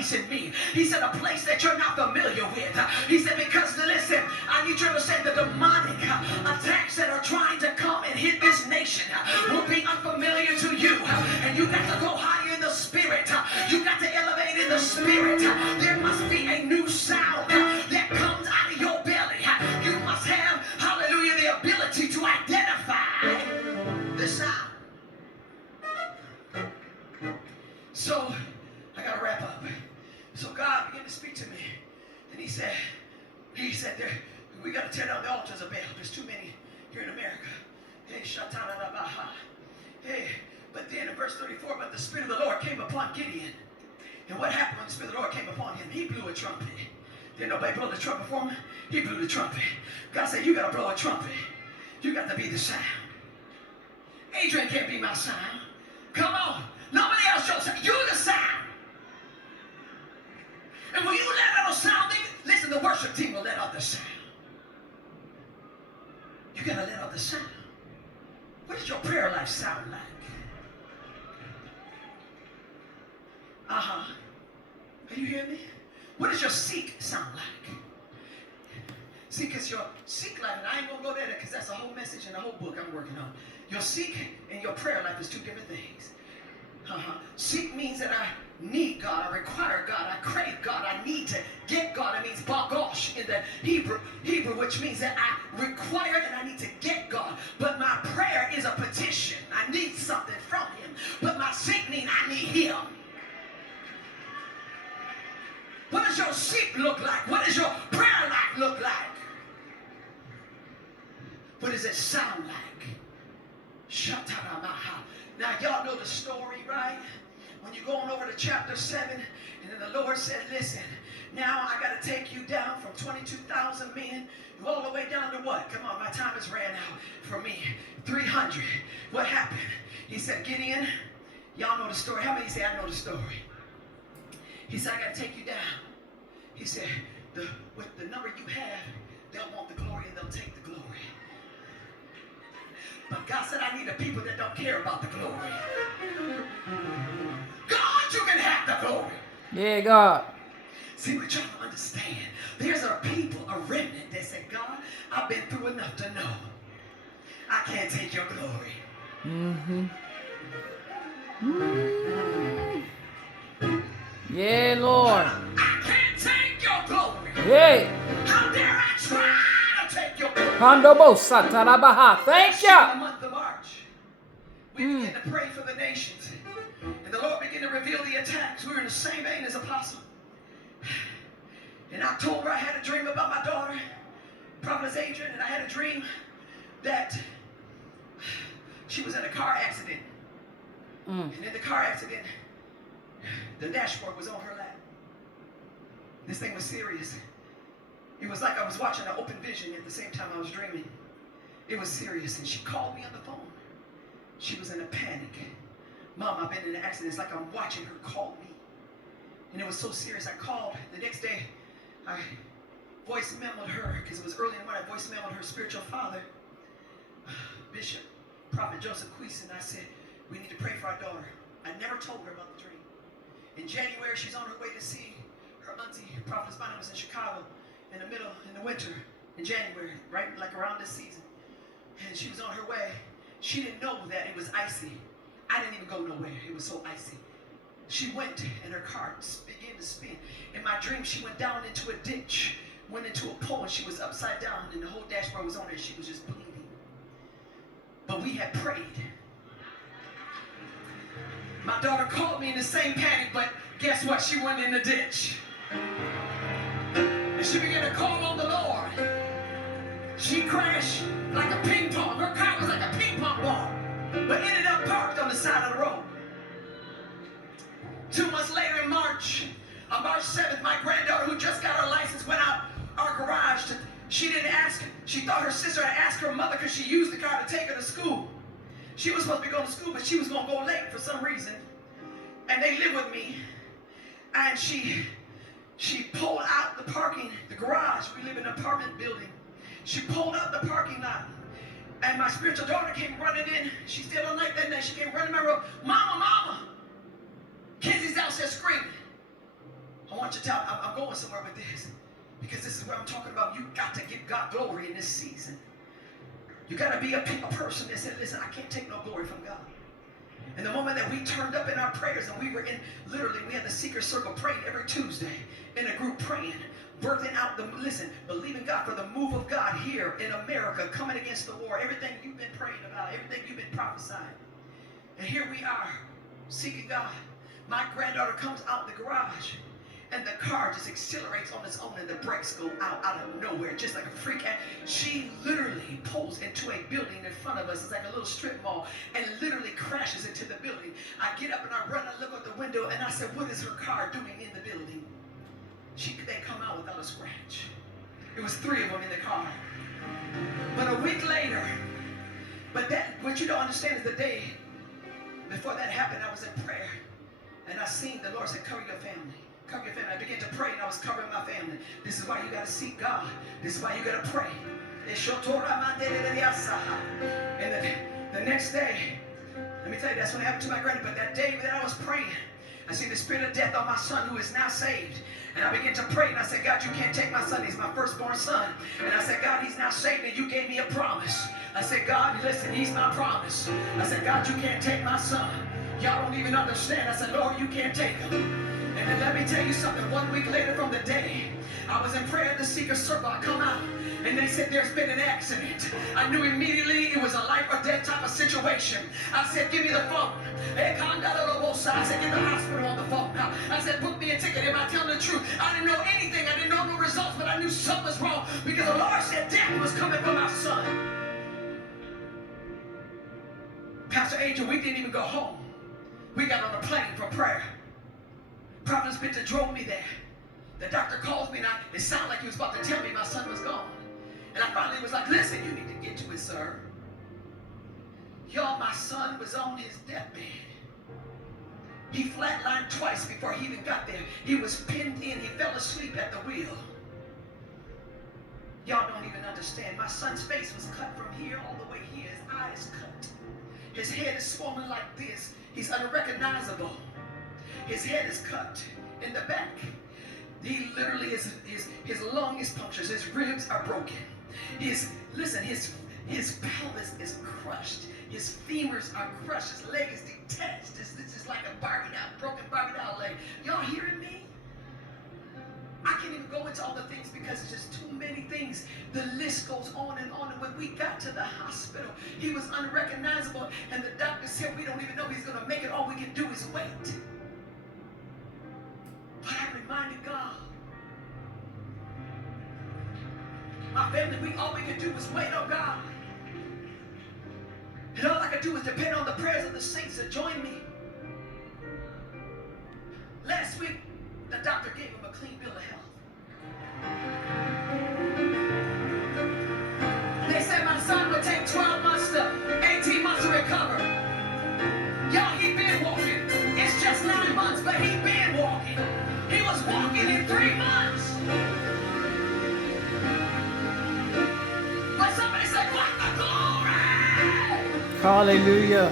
place in me. He said, a place that you're not familiar with. He said, because listen, I need you to understand the demonic attacks that are trying to come and hit this nation will be unfamiliar to you. And you got to go higher in the spirit. You got to elevate in the spirit. There must be a new sound that comes out of your belly. You must have, hallelujah, the ability to identify the sound. So, I got to wrap up. So God began to speak to me. And he said, we got to tear down the altars of Baal. There's too many here in America. Hey, Shatana Baha. Hey, but then in verse 34, but the Spirit of the Lord came upon Gideon. And what happened when the Spirit of the Lord came upon him? He blew a trumpet. Didn't nobody blow the trumpet for him? He blew the trumpet. God said, you got to blow a trumpet. You got to be the sound. Adrian can't be my sound. Come on. Nobody else shows up. You're the sound. And when you let out a sound, listen, the worship team will let out the sound. You got to let out the sound. What does your prayer life sound like? Are you hearing me? What does your seek sound like? See, because your seek life, and I ain't going to go there because that's a whole message and a whole book I'm working on. Your seek and your prayer life is two different things. Seek means that I need God, I require God, I crave God, I need to get God. It means bagosh in the Hebrew, which means that I require and I need to get God. But my prayer is a petition. I need something from him. But my seek means I need him. What does your seek look like? What does your prayer life look like? What does it sound like? Shataramaha. Now, y'all know the story, right? When you go on over to chapter 7, and then the Lord said, listen, now I got to take you down from 22,000 men all the way down to what? Come on, my time has ran out for me. 300. What happened? He said, Gideon, y'all know the story. How many say I know the story? He said, I got to take you down. He said, with the number you have, they'll want the glory and they'll take the glory. But God said, I need the people that don't care about the glory. God, you can have the glory. Yeah, God. See, we're trying to understand. There's a people, a remnant that said, God, I've been through enough to know I can't take your glory. Mm-hmm. Yeah, Lord. I can't take your glory. Hey. How dare I try to take your glory? Thank you. In the month of March, we began to pray for the nations. And the Lord began to reveal the attacks. We were in the same vein as Apostle. In October, I had a dream about my daughter, Prophetess Adrian, and I had a dream that she was in a car accident. And in the car accident, the dashboard was on her lap. This thing was serious. It was like I was watching an open vision at the same time I was dreaming. It was serious, and she called me on the phone. She was in a panic. Mom, I've been in an accident. It's like I'm watching her call me. And it was so serious, I called. The next day, I voice memoed her, because it was early in the morning, I voice memoed her spiritual father, Bishop, Prophet Joseph Queeson. I said, we need to pray for our daughter. I never told her about the dream. In January, she's on her way to see her auntie, Prophetess Bonnie, was in Chicago in the winter, in January, right, like around this season. And she was on her way. She didn't know that it was icy. I didn't even go nowhere. It was so icy. She went, and her car began to spin. In my dream, she went down into a ditch, went into a pole, and she was upside down, and the whole dashboard was on her. She was just bleeding. But we had prayed. My daughter called me in the same panic, but guess what? She went in the ditch. And she began to call on the Lord. She crashed like a ping pong. Her car was like a ping pong ball, but ended up parked on the side of the road. 2 months later in March, on March 7th, my granddaughter, who just got her license, went out our garage. She didn't ask. She thought her sister had asked her mother because she used the car to take her to school. She was supposed to be going to school, but she was going to go late for some reason. And they live with me. And she pulled out the garage. We live in an apartment building. She pulled out the parking lot. And my spiritual daughter came running in. She stayed all night that night. She came running in my room. Mama, Mama. Kenzie's downstairs screaming. want you to tell, I'm going somewhere with this. Because this is what I'm talking about. You got to give God glory in this season. You got to be a person that said, listen, I can't take no glory from God. And the moment that we turned up in our prayers and we were in, literally, we had the Seeker Circle praying every Tuesday in a group praying, birthing out believing God for the move of God here in America, coming against the war, everything you've been praying about, everything you've been prophesying. And here we are, seeking God. My granddaughter comes out the garage, and the car just accelerates on its own, and the brakes go out of nowhere, just like a freak. She literally pulls into a building in front of us. It's like a little strip mall, and literally crashes into the building. I get up and I run, I look out the window, and I said, what is her car doing in the building? They come out without a scratch. It was 3 of them in the car. But a week later, what you don't understand is the day before that happened, I was in prayer, and I seen the Lord said, cover your family. Cover your family. I began to pray, and I was covering my family. This is why you got to seek God. This is why you got to pray. And the next day, let me tell you, that's what happened to my granny. But that day that I was praying, I see the spirit of death on my son who is now saved. And I began to pray, and I said, God, you can't take my son. He's my firstborn son. And I said, God, he's now saved, and you gave me a promise. I said, God, listen, he's my promise. I said, God, you can't take my son. Y'all don't even understand. I said, Lord, you can't take him. And then let me tell you something. 1 week later from the day I was in prayer at the Seeker Circle, I come out, and they said there's been an accident. I knew immediately it was a life or death type of situation. I said, give me the phone. I said, get the hospital on the phone. I said, book me a ticket. Am I telling the truth? I didn't know anything. I didn't know no results, but I knew something was wrong because the Lord said death was coming from our son. Pastor Angel, we didn't even go home. We got on a plane for prayer. Prophet Spencer drove me there. The doctor calls me, and it sounded like he was about to tell me my son was gone. And I finally was like, listen, you need to get to it, sir. Y'all, my son was on his deathbed. He flatlined twice before he even got there. He was pinned in. He fell asleep at the wheel. Y'all don't even understand. My son's face was cut from here all the way here. His eyes cut. His head is swollen like this. He's unrecognizable. His head is cut in the back. He literally, his lung is punctured. His ribs are broken. His pelvis is crushed. His femurs are crushed. His leg is detached. This is like a broken Barbie doll leg. Y'all hearing me? I can't even go into all the things because it's just too many things. The list goes on and on. And when we got to the hospital, he was unrecognizable. And the doctor said, we don't even know if he's going to make it. All we can do is wait. But I reminded God. My family, all we could do was wait on God. And all I could do was depend on the prayers of the saints to join me. Last week, the doctor gave him a clean bill of health. They said my son would take 12 months to 18 months to recover. Y'all, he been walking. It's just 9 months, but he been walking. He was walking in 3 months. But somebody said, what the glory? Hallelujah.